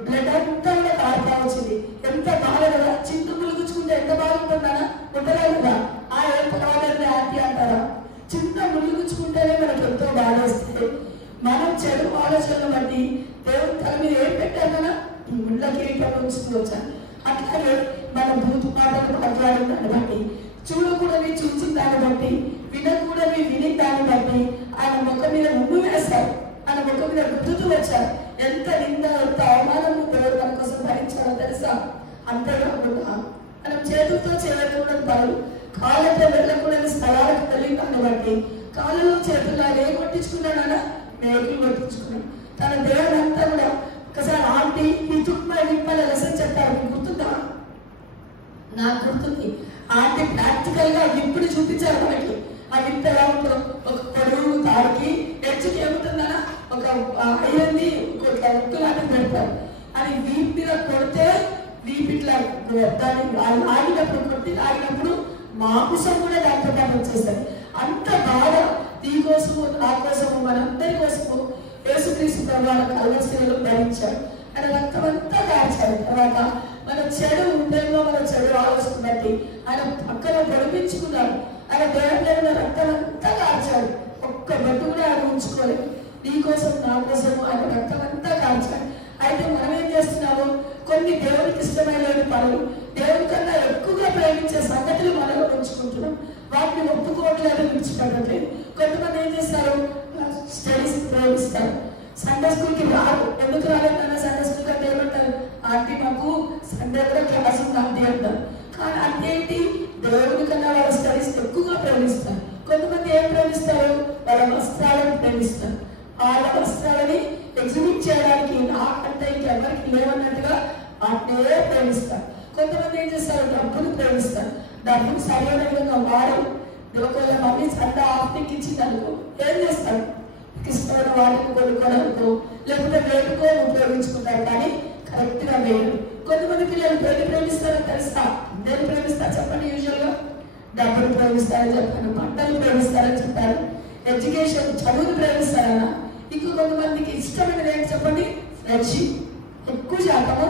బ్లడ్ అంతా కూడా కారుతా వచ్చింది. ఎంత బాధ కదా. చింత ములుగుచ్చుకుంటే ఎంత బాగుంటుందా? ఉండలేదు కదా. ఆ ఏం పర్వాలేదు హ్యాపీ అంటారా? చిన్న ములుగుచ్చుకుంటేనే మనకు ఎంతో బాధ వస్తుంది. మనం చెడు ఆలోచనలు బట్టి దేవుడు తల మీద ఏం పెట్టారు కదా? ముళ్ళ కిరీటం ఉంచుతూ వచ్చాను. అట్లాగే మన భూత మాటలు మాట్లాడిన దాన్ని బట్టి, చూడకూడని చూసిన దాన్ని బట్టి, వినకూడని విని దాన్ని బట్టి ఆయన ముఖం మీద ముగ్గు వేస్తారు. ఆయన ముఖం మీద గుర్తుతూ వచ్చారు. ఎంత నింద, ఎంత అవమానం దేవుడు మన కోసం భరించాడో తెలుసా? అంతేకాకుండా మనం చేతులతో చేయకూడని పనులు, కాళ్ళతో వెళ్ళకూడని స్థలాలకు వెళ్ళిన దాన్ని బట్టి కాళ్ళలో చేతుల్లో ఏ కొట్టించుకున్నాడా? మేకులు కొట్టించుకున్నాడు. తన దేవుడు అంతా కూడా ఒకసారి ఆంటీ ఈ తుప్ప నిప్పల లెసన్ చెప్పారు. మీకు గుర్తుందా? నాకు గుర్తుంది. ఆంటీ ప్రాక్టికల్ గా ఇప్పుడు చూపించారు మనకి. ఆ గట్టిగా కొడితే వీపిట్లా దాన్ని లాగినప్పుడు కొట్టి లాగినప్పుడు మాంసం కూడా దాంతో పాటు వచ్చేస్తాయి. అంత బాగా నీకోసము నా కోసము మనందరి కోసము యేసుక్రీస్తు ప్రభువు కల్వరిశిలలో భరించాడు. ఆయన రక్తం అంతా కాల్చాడు. తర్వాత మన చెడు హృదయంలో మన చెడు ఆలోచన బట్టి ఆయన పక్కన పొడిపించుకున్నాడు. ఆయన దేవుని రక్తం అంతా కాల్చాడు. ఒక్క బట్టు కూడా ఆయన ఉంచుకోలేదు. నీ కోసం నా కోసము ఆయన రక్తం అంతా కాల్చాడు. అయితే మనం ఏం చేస్తున్నాము? కొన్ని దేవునికి ఇష్టమైన పనులు, దేవుని కన్నా ఎక్కువగా ప్రేమించే సంగతులు మనలో ఉంచుకుంటున్నాం. వాటిని ఒప్పుకోవట్లేదు, విడిచిపెట్టట్లేదు. కొంతమంది ఏం చేస్తారు? స్టడీస్ ప్రేమిస్తారు. సండే స్కూల్కి రాదు. ఎందుకు రాలేదన్నా సండే స్కూల్ అంటే ఏమంటారు? ఆంటీ మాకు సండే కూడా క్లాస్ ఉంది ఆంటీ అంటారు. కానీ అంటే ఏంటి? దేవుని కన్నా వాళ్ళ స్టడీస్ ఎక్కువగా ప్రేమిస్తారు. కొంతమంది ఏం ప్రేమిస్తారు? వాళ్ళ వస్త్రాలను ప్రేమిస్తారు. వాళ్ళ వస్త్రాలని ఎగ్జిబిట్ చేయడానికి నాకంటే ఇంకెవరికి లేవన్నట్టుగా వాటినే ప్రేమిస్తారు. కొంతమంది ఏం చేస్తారు? డబ్బులు ప్రేమిస్తారు. డబ్బులు సరైన విధంగా వాడు ఒకవేళ మమ్మీ సండే ఆఫ్టింగ్ ఇచ్చింది అనుకో, ఏం చేస్తారు? ఇష్టమైన వాటిని కొనుక్కోవడానికో లేకపోతే వేడుకో ఉపయోగించుకుంటారు. కానీ కరెక్ట్ గా వేయరు. కొంతమంది పిల్లలు దేన్ని ప్రేమిస్తారో తెలుసా? దేన్ని ప్రేమిస్తారు చెప్పండి? యూజువల్ గా డబ్బులు ప్రేమిస్తారని చెప్పాను, పంటలు ప్రేమిస్తారని చెప్పారు, ఎడ్యుకేషన్ చదువును ప్రేమిస్తారన్న. ఇంకో కొంతమందికి ఇష్టమైనది ఏంటి చెప్పండి? ఫ్రెండ్షిప్. ఎక్కువ శాతము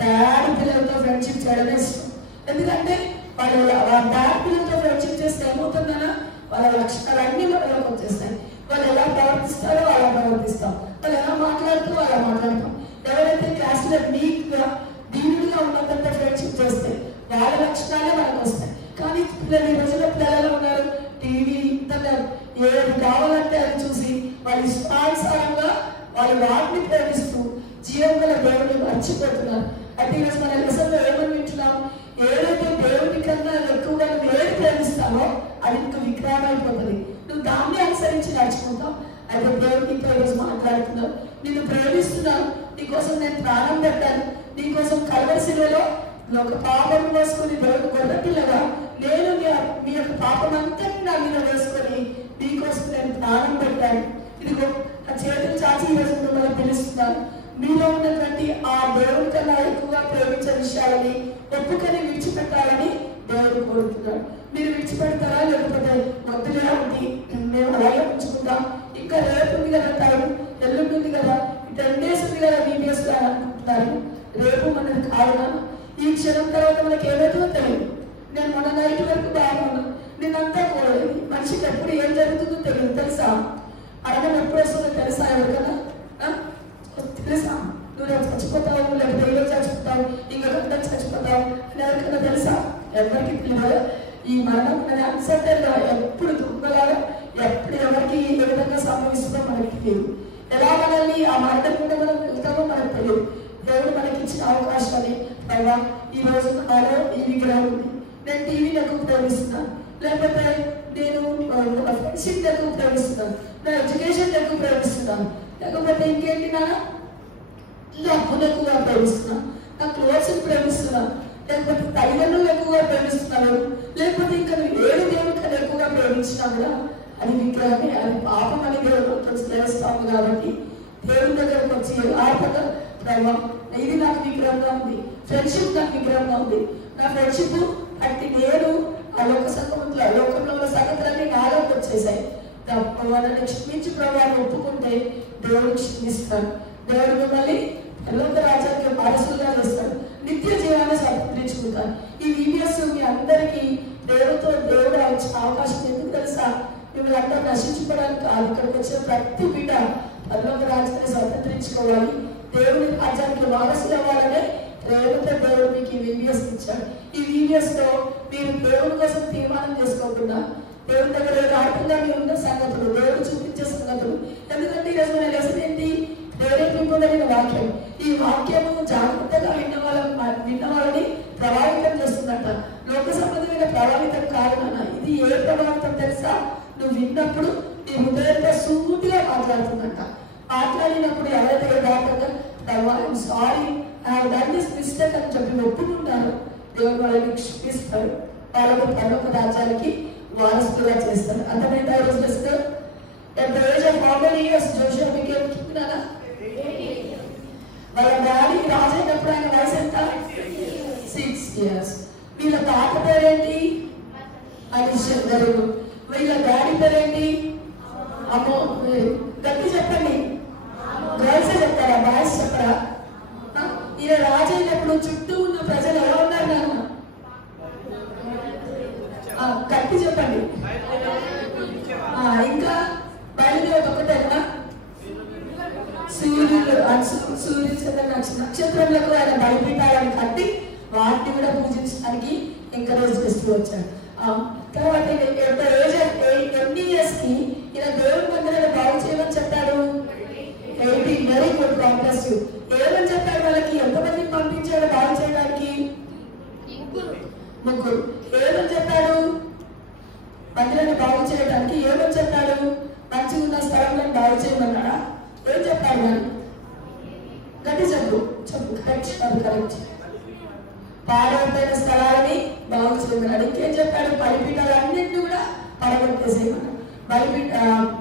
డాడీ పిల్లలతో ఫ్రెండ్షిప్ చేయడమే ఇష్టం. ఎందుకంటే వాళ్ళ డాడీ పిల్లలతో ఫ్రెండ్షిప్ చేస్తే ఏమవుతుందన్నా వాళ్ళ లక్షణాలు అన్ని మనలోకి వచ్చేస్తాయి. వాళ్ళు ఎలా ప్రవర్తిస్తారో అలా ప్రవర్తిస్తాం. వాళ్ళు ఎలా మాట్లాడుతారో అలా మాట్లాడతాం. ఎవరైతే క్లాస్లో నీట్గా దీనుడిగా ఉన్నంత ఫ్రెండ్షిప్ చేస్తే వాళ్ళ లక్షణాలే మనకు వస్తాయి. కానీ పిల్లలు ఈ రోజుల్లో పిల్లలు ఉన్నారు, టీవీ ఇంటర్నెట్ ఏది కావాలంటే అది చూసి వాళ్ళ ఇష్టానుసారంగా వాళ్ళు వాటిని ప్రేమిస్తూ జీవన దేవుని మర్చిపోతున్నారు. అంటే ఈరోజు మన లెసన్లో ఏమని వింటున్నాం? ఏదైతే దేవుని కన్నా ఎక్కువగా నువ్వు ఏది ప్రేమిస్తావో అది నీకు విగ్రహం అయిపోతుంది. నువ్వు దాన్ని అనుసరించి నడుచుకుంటావు. అయితే దేవుడు నీతో ఈరోజు మాట్లాడుతున్నావు. నిన్ను ప్రేమిస్తున్నాను, నీకోసం నేను ప్రాణం పెట్టాను, నీకోసం కల్వరిశిలలో ఒక పాపం వేసుకుని దేవుడు గొర్రెపిల్లగా నేను మీ యొక్క పాపం అంతటి నా మీద వేసుకొని నీకోసం నేను ప్రాణం పెట్టాను. ఇదిగో ఆ చేతులు చాచి ఈరోజు మిమ్మల్ని పిలుస్తున్నాను. మీలో ఉన్నటువంటి ఆ దేవుడి కన్నా ఎక్కువగా ప్రేమించే విషయాలని ఒప్పుకొని విడిచిపెట్టాలని దేవుడు కోరుతున్నాడు. మీరు విడిచిపెడతారా? లేకపోతే వద్దులే ఉంది మేము అలాగే ఉంచుకుంటాం, ఇంకా రేపు ఉంది కదా, టైం ఎల్లుండి ఉంది కదా, 10 days ఉంది కదా BBS లో అనుకుంటున్నారు. రేపు మనది కావునా? ఈ క్షణం తర్వాత మనకి ఏదైతే తెలియదు. నేను మన నైట్ వరకు బాగున్నాను, నేనంతా కోరలేదు. మనిషికి ఎప్పుడు ఏం జరుగుతుందో తెలియదు తెలుసా? అడగడం ఎప్పుడు వస్తుందో తెలుసా? ఎవరికైనా తెలుసా? నువ్వు చచ్చిపోతావు, లేకపోతే ఈరోజు చచ్చిపోతావు, ఇంకొక చచ్చిపోతావు అని ఎవరికైనా తెలుసా? ఎవరికి తెలియదు. ఈ మరణం అనేది అన్సర్టన్గా ఎప్పుడు దుఃఖలాగా ఎప్పుడు ఎవరికి ఏ విధంగా సంభవిస్తుందో మనకి తెలియదు. ఎలా మనల్ని ఆ మరణం కూడా మనం వెళ్తామో మనకు తెలియదు. దేవుడు మనకి ఇచ్చిన అవకాశాన్ని పైగా ఈ రోజు నాలో ఈ విగ్రహం ఉంది, నేను టీవీని ఎక్కువ ప్రేమిస్తున్నాను, లేకపోతే నేను ఫ్రెండ్షిప్ ఎక్కువ ప్రేమిస్తున్నాను, నా ఎడ్యుకేషన్ ఎక్కువ ప్రేమిస్తున్నాను, లేకపోతే ఇంకేంటి నా డబ్బును ఎక్కువగా ప్రేమిస్తున్నాను, నా క్లోత్స్ ప్రేమిస్తున్నాను, లేకపోతే తల్లిదండ్రులు ఎక్కువగా ప్రేమిస్తున్నారు, లేకపోతే ఇంకా నువ్వు ఏడు దేవుడి కన్నా ఎక్కువగా ప్రేమించినా కూడా అది విగ్రహమే, అది పాపం అని దేవుడు తెలుస్తాము. కాబట్టి దేవుని దగ్గరకు వచ్చి ఆపద ప్రభావం ఇది నాకు విగ్రహంగా ఉంది, ఫ్రెండ్షిప్ నాకు విగ్రహంగా ఉంది, నా ఫ్రెండ్షిప్ అంటే నేను ఆ లోకంలో ఉన్న సంగతులన్నీ నాలోకి వచ్చేసాయి. వాళ్ళని క్షమించి ప్రభావాన్ని ఒప్పుకుంటే దేవుడు క్షమిస్తాడు. దేవుడు మిమ్మల్ని ఎల్లొక రాజ్యానికి వారసులుగా చేస్తాడు, నిత్య జీవాన్ని సమర్పించుకుంటారు. ఈ వీడియోస్ మీ అందరికీ దేవుడు ఇచ్చిన అవకాశం ఎందుకు తెలుసా? మిమ్మల్ని అందరూ నశించుకోవడానికి కాదు. ఇక్కడికి వచ్చిన ప్రతి బిడ్డ ఎల్లొక రాజ్యాన్ని స్వతంత్రించుకోవాలి, దేవుని రాజ్యానికి వారసులు అవ్వాలనే ప్రేమతో దేవుడు మీకు ఈ వీడియోస్ ఇచ్చాడు. ఈ వీడియోస్ లో మీరు దేవుని కోసం తీర్మానం చేసుకోకుండా దేవుని దగ్గర రాకుండా మీరు ఉన్న సంగతులు, దేవుడు చూపించే సంగతులు. ఎందుకంటే ఈరోజు మన లెసన్ ఏంటి? ప్రేరేపింపబడిన వాక్యం. ఈ వాక్యము జాగ్రత్తగా విన్నవాళ్ళని ప్రభావితం చేస్తుందంట. లోక సంబంధమైన ప్రభావితం కాదు నాన్న. ఇది ఏ ప్రభావితం తెలుసా? నువ్వు విన్నప్పుడు నీ హృదయంతో సూటిగా మాట్లాడుతుందంట. మాట్లాడినప్పుడు ఎవరైతే యథార్థంగా sorry I have done this mistake అని చెప్పి ఒప్పుకుంటారు, దేవుడు వాళ్ళని క్షమిస్తాడు, వాళ్ళకు పరలోక రాజ్యానికి వారసులుగా చేస్తారు. అర్థమైందా? ఈ రోజు At the age of how many years Joshua became king? వాళ్ళ డాడీ రాజు అయినప్పుడు ఆయన వయసు ఎంత? 6 years. వీళ్ళ తాత పేరేంటి? అలిషన్. Very good. వీళ్ళ డాడీ పేరేంటి? అమ్మో. గట్టి చెప్పండి. గర్ల్స్ చెప్తారా, బాయ్స్ చెప్పరా? ఈయన రాజు అయినప్పుడు చుట్టూ ఉన్న ప్రజలు ఎలా ఉన్నారు నాన్న? గట్టి చెప్పండి. ఇంకా బయలుదేరి ఒకటేనా? సూర్యుడు చంద్ర నక్షత్రములకు ఆయన బలిపీఠాలను కట్టి వాటిని కూడా పూజించడానికి ఎంకరేజ్ చేస్తూ వచ్చాడు. తర్వాత ఎన్ని ఇయర్స్ కి ఈయన దేవుడి మందిరాన్ని బాగు చేయమని చెప్పాడు? 18. Very good. కాంప్లెక్స్ ఏమని చెప్పాడు వాళ్ళకి? ఎంతమంది పంపించాడు బాగు చేయడానికి? 3. ఏమని చెప్పాడు? మందిరాన్ని బాగు చేయడానికి ఏమని చెప్పాడు? మంచిగా ఉన్న స్థలంలో బాగు చేయమన్నాడా? ఏం చెప్పాడు? మరి గట్టి చెప్పు. కరెక్ట్. అది కరెక్ట్. పాడైపోయిన స్థలాలని బాగు చేయమన్నాడు. ఇంకేం చెప్పాడు? బలిపీఠాలన్నింటినీ కూడా పడగొట్టేసేయమన్నాడు.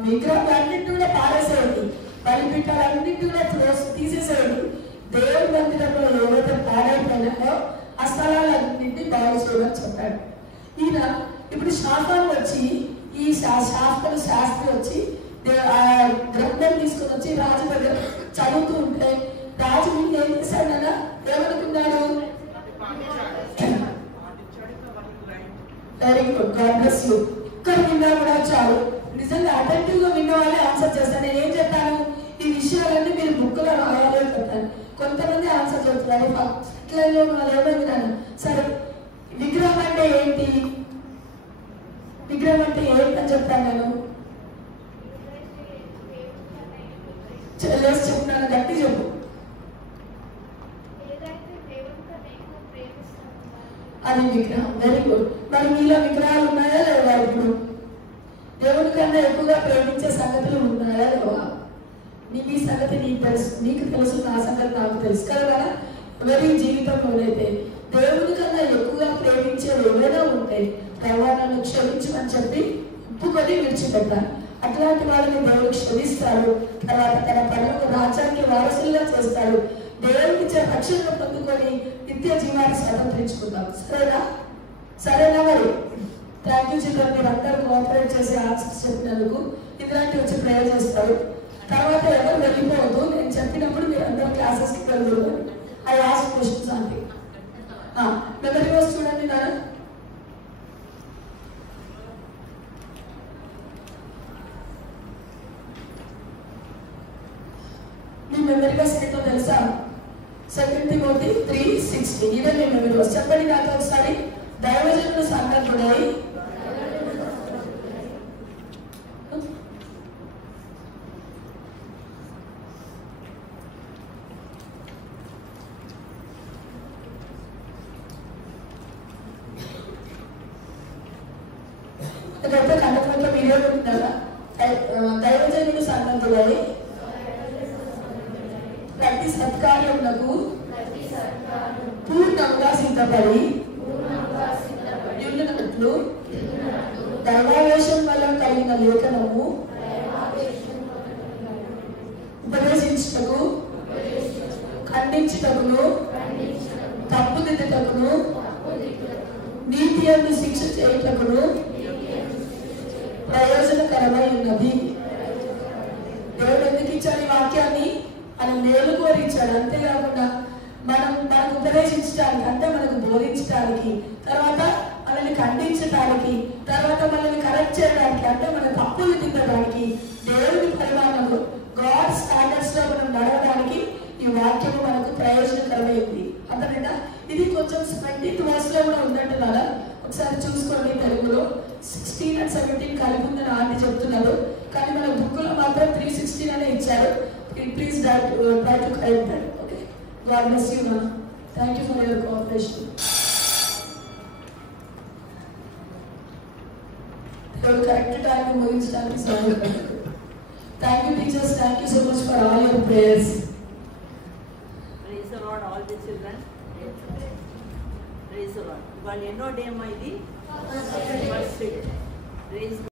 విగ్రహాలన్నింటినీ కూడా పారేసేయండి, బలిపీఠాలన్నింటినీ కూడా తీసేసేయండి. దేవుడి మందిరంలో ఏవైతే పాడైపోయినాయో ఆ స్థలాలన్నింటినీ బాగు చేయమని చెప్పాడు. ఈయన ఇప్పుడు శాస్త్రం వచ్చి ఈ శాస్త్రి వచ్చి గ్రంథం తీసుకుని వచ్చి రాజు దగ్గర చదువుతూ ఉంటే రాజు వీళ్ళు ఏం చేశాడు అన్న? ఏమనుకున్నాడు? Very good. God bless you. ఒక్కరు విన్నా కూడా చాలు. నిజంగా అటెంటివ్ గా విన్న వాళ్ళే ఆన్సర్ చేస్తాను. నేను ఏం చెప్పాను? ఈ విషయాలన్నీ మీరు బుక్ లో రాయాలి అని చెప్పాను. కొంతమంది ఆన్సర్ చెప్తున్నారు. ఫస్ట్ లైన్ లో వాళ్ళు ఏమన్నాను? సరే, విగ్రహం అంటే ఏంటి? విగ్రహం అంటే ఏంటని చెప్తాను నేను. చెప్తున్నాను, గట్టి చెప్పు. అది విగ్రహం. Very good. మరి మీలో విగ్రహాలు ఉన్నాయా లేవా? ఇప్పుడు దేవుడి కన్నా ఎక్కువగా ప్రేమించే సంగతులు ఉన్నాయా లేవా? మీ సంగతి నీకు తెలుసు, నీకు తెలుసు, నా సంగతి నాకు తెలుసు కదా. ఎవరి జీవితంలోనైతే దేవుడి కన్నా ఎక్కువగా ప్రేమించేది ఏమైనా ఉంటే నన్ను క్షమించమని చెప్పి ఒప్పుకొని విడిచిపెట్టాలి. అట్లాంటి వాళ్ళని దేవుడు క్షమిస్తాడు. తర్వాత తన పనులకు రాజ్యానికి వారసులుగా చేస్తాడు. దేవుడికి ఇచ్చే రక్షణ పొందుకొని నిత్య జీవాన్ని స్వతంత్రించుకుందాం. సరేనా మరి? Thank you children. మీరు అందరూ కోఆపరేట్ చేసి ఆన్సర్స్ చెప్పినందుకు. ఇలాంటి వచ్చి ప్రేయర్ చేస్తారు. తర్వాత ఎవరు వెళ్ళిపోవద్దు. నేను చెప్పినప్పుడు మీరు అందరూ క్లాసెస్కి వెళ్తున్నారు. ఐ ఆస్క్ క్వశ్చన్స్ అంటే మెమరీ వర్స్ చూడండి నాన్న. మీ మెమరీ వర్స్ ఏంటో తెలుసా? 2 Timothy 3:16. ఇదే మీ మెమరీ వర్స్. చెప్పండి నాతో ఒకసారి. దైవజనుడు సంగతుడై కన్నడంలో వీడియో ఉంటుందా? దైవజనుడు సంగతుడై ప్రతి సత్కార్యములకు పూర్ణంగా సిద్ధపడి యున్నట్లు దైవావేశం వల్ల కలిగిన లేఖనము ఉపదేశించుటకు, ఖండించుటకును, తప్పుదిద్దుటకును, నీతి యందు శిక్ష చేయుటకును ప్రయోజనకరమై ఉన్నది. దేవుడు ఎందుకు ఇచ్చాడు ఈ వాక్యాన్ని? అని మేలు కోరి ఇచ్చాడు. అంతేకాకుండా మనకు ఉపదేశించడానికి, అంటే మనకు బోధించడానికి, తర్వాత మనల్ని ఖండించడానికి, తర్వాత మనల్ని కరెక్ట్ చేయడానికి, అంటే మన తప్పులు దిద్దడానికి, దేవుడి పరిమాణంలో గాడ్ స్టాండర్డ్స్ లో మనం నడవడానికి ఈ వాక్యము మనకు ప్రయోజనకరమైంది. అర్థమైందా? ఇది కొంచెం 20th verse లో కూడా ఉందంటున్నారా? ఒకసారి చూసుకోండి. తెలుగులో 16 and 17 కలిపి ఉందని ఆంటీ చెప్తున్నారు. కానీ మన బుక్ లో మాత్రం 3:16 అనే ఇచ్చారు. Please try to correct that. Okay. God bless you, ma'am. Thank you for your cooperation. Your correct time to move instance. Thank you, teachers. Thank you so much for all your prayers. Praise the Lord, all the children. Praise the Lord. Well, you know, day, my dear. Praise